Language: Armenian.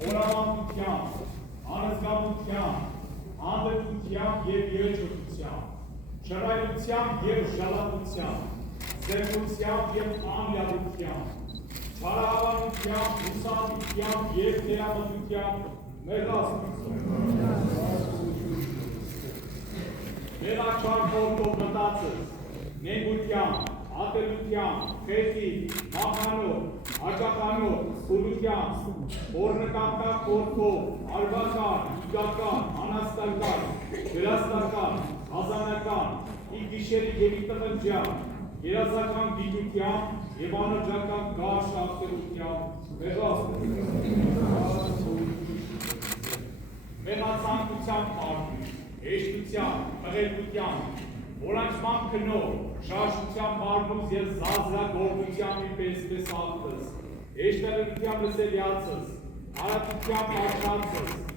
խորավանդությամբ, անզգամությամբ, հանդգնությամբ և երեչոտությամբ, չռայլությամբ և ժալատությամբ, զերմությամբ և անյալությամբ, չարահավանությամբ, հուսալիությամբ և թերամտությամբ մեր Աստծուն։ Մեղաչար խորտով մտածս, նենգությամբ, ատելությամբ, խեցի, մախանով, աջախանով, սուրությամբ, խորնկական խորտով, արվական, իգական, անաստական, գրաստական, հազանական, ի գիշերի և ի տղնջամ, երազական գիտությամբ և անրջական գարշ աղտերությամբ մեր Աստծուն։ Մեղացանկությամբ արդյունք, հեշտությամբ, տղերկությամբ, որանչման քնով, շարժությամբ մարմուզ և զազրագործությամբ ի պես աղտս, հեշտարարությամբ լսել յացս, հարատությամբ աչացս,